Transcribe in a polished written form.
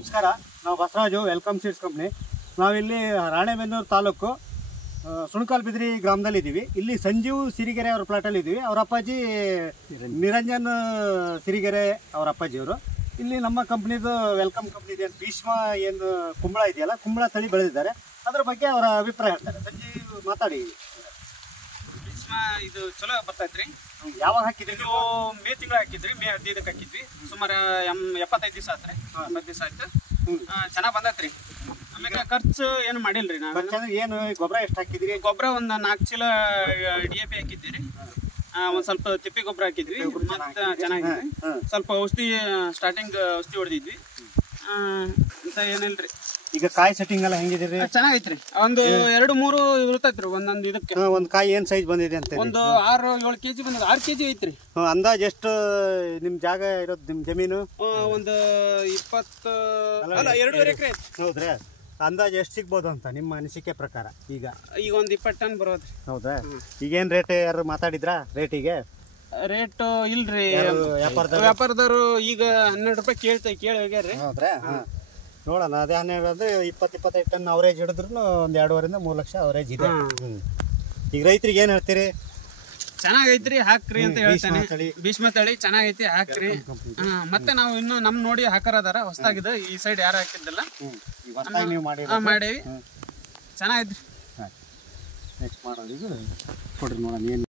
ನಮಸ್ಕಾರ, ನಾವು Basavaraju welcome seeds company. ನಾವಿಲ್ಲಿ ರಾಣೆಬೆನ್ನೂರು ತಾಲೂಕು ಸುಣಕಾಲ್ಬಿದ್ರಿ ಗ್ರಾಮದಲ್ಲಿದ್ದೀವಿ. ಇಲ್ಲಿ ಸಂಜೀವ್ ಸಿರಿಗೆರೆ ಅವ್ರ ಪ್ಲಾಟಲ್ಲಿ ಇದ್ದೀವಿ. ಅವರ ಅಪ್ಪಾಜಿ ನಿರಂಜನ್ ಸಿರಿಗೆರೆ ಅವರ ಅಪ್ಪಾಜಿಯವರು. ಇಲ್ಲಿ ನಮ್ಮ ಕಂಪ್ನಿದು ವೆಲ್ಕಮ್ ಕಂಪ್ನಿ ಇದೆ. ಭೀಷ್ಮ ಏನು ಕುಂಬಳ ಇದೆಯಲ್ಲ, ಕುಂಬಳ ತಳಿ ಬೆಳೆದಿದ್ದಾರೆ. ಅದ್ರ ಬಗ್ಗೆ ಅವರ ಅಭಿಪ್ರಾಯ ಹೇಳ್ತಾರೆ. ಸಂಜೀವ್ ಮಾತಾಡಿ. ಭೀಷ್ಮ ಇದು ಚಲೋ ಬರ್ತೈತ್ರಿ. ಯಾವಾಗ ಹಾಕಿದ್ರಿ? ಇದು ಮೇ ತಿಂಗಳು ಹಾಕಿದ್ರಿ. ಮೇ 15ಕ್ಕೆ ಹಾಕಿದ್ವಿ. ಸುಮಾರು 75 ದಿವಸ ಆತ್ರಿ. 80 ದಿವಸ ಆಯ್ತು. ಚೆನ್ನಾಗಿ ಬಂದೈತ್ರಿ. ಆಮೇಲೆ ಖರ್ಚು ಏನು ಮಾಡಿಲ್ರಿ. ನಾವು ಏನು ಗೊಬ್ಬರ ಎಷ್ಟು ಹಾಕಿದ್ರಿ? ಗೊಬ್ಬರ ಒಂದು 4 ಚೀಲ DAP ಹಾಕಿದ್ವಿ. ಒಂದ್ ಸ್ವಲ್ಪ ತಿಪ್ಪಿ ಗೊಬ್ಬರ ಹಾಕಿದ್ವಿ. ಮತ್ತೆ ಚೆನ್ನಾಗಿದೆ. ಸ್ವಲ್ಪ ಔಷಧಿ ಸ್ಟಾರ್ಟಿಂಗ್ ಔಷಧಿ ಹೊಡೆದಿದ್ವಿ ಅಂತ ಏನಿಲ್ರಿ. ಈಗ ಕಾಯಿ ಸೆಟ್ಟಿಂಗ್ ಎಲ್ಲ ಹೆಂಗಿದ್ರಿ? ಚೆನ್ನಾಗೈತ್ರಿ. ಒಂದು 2-3 ಇರ್ತೈತ್ರಿ ಒಂದೊಂದು ಇದಕ್ಕೆ. ಒಂದ್ ಕಾಯಿ ಏನ್ ಸೈಜ್ ಬಂದಿದೆ ಅಂತ? ಒಂದು 6-7 kg ಬಂದಿದೆ. 6 kg ಐತ್ರಿ. ಅಂದಾಜ್ ಎಷ್ಟು ನಿಮ್ ಜಾಗ ಇರೋದು? ನಿಮ್ ಜಮೀನು ಒಂದು 20 ಅಲ್ಲ 2.5 ಎಕರೆ ಐತಿ. ಹೌದ್ರಾ? ಅಂದಾಜ್ ಎಷ್ಟು ಸಿಗ್ಬೋದು ಅಂತ ನಿಮ್ಮ ಅನಿಸಿಕೆ ಪ್ರಕಾರ? ಈಗ ಒಂದು 20 ಟನ್ ಬರೋದ್ರಿ. ಹೌದಾ? ಈಗೇನ್ ರೇಟ್ ಯಾರು ಮಾತಾಡಿದ್ರಾ? ರೇಟಿಗೆ ರೇಟ್ ಇಲ್ರಿ. ವ್ಯಾಪಾರದವರು ಈಗ 12 ರೂಪಾಯಿ ಕೇಳಿ ಹೋಗ್ಯಾರ್ರಿ. ಹೌದ್ರಾ? ನೋಡೋಣ. ಅದೇ 12 ಅಂದ್ರೆ 20-25 ಟನ್ ಅವರೇಜ್ ಹಿಡಿದ್ರು ಒಂದ್ 2.5 ರಿಂದ 3 ಲಕ್ಷ ಅವರೇಜ್ ಇದೆ. ಈಗ ರೈತರಿಗೆ ಏನ್ ಹೇಳ್ತೀರಿ? ಚೆನ್ನಾಗೈತ್ರಿ, ಹಾಕ್ರಿ ಅಂತ ಹೇಳ್ತಾನೆ. ಭೀಷ್ಮ ತಳಿ ಚೆನ್ನಾಗೈತಿ, ಹಾಕ್ರಿ. ಮತ್ತೆ ನಾವು ಇನ್ನು ನಮ್ ನೋಡಿ ಹಾಕರದಾರ. ಹೊಸದಾಗಿದೆ, ಈ ಸೈಡ್ ಯಾರು ಹಾಕಿದ್ದಿಲ್ಲ. ಮಾಡೇವಿ. ಚೆನ್ನಾಗೈತ್ರಿ. ನೆಕ್ಸ್ಟ್ ಮಾಡೋದು ಕೊಡ್ರಿ ನೋಡೋಣ. ಏನ್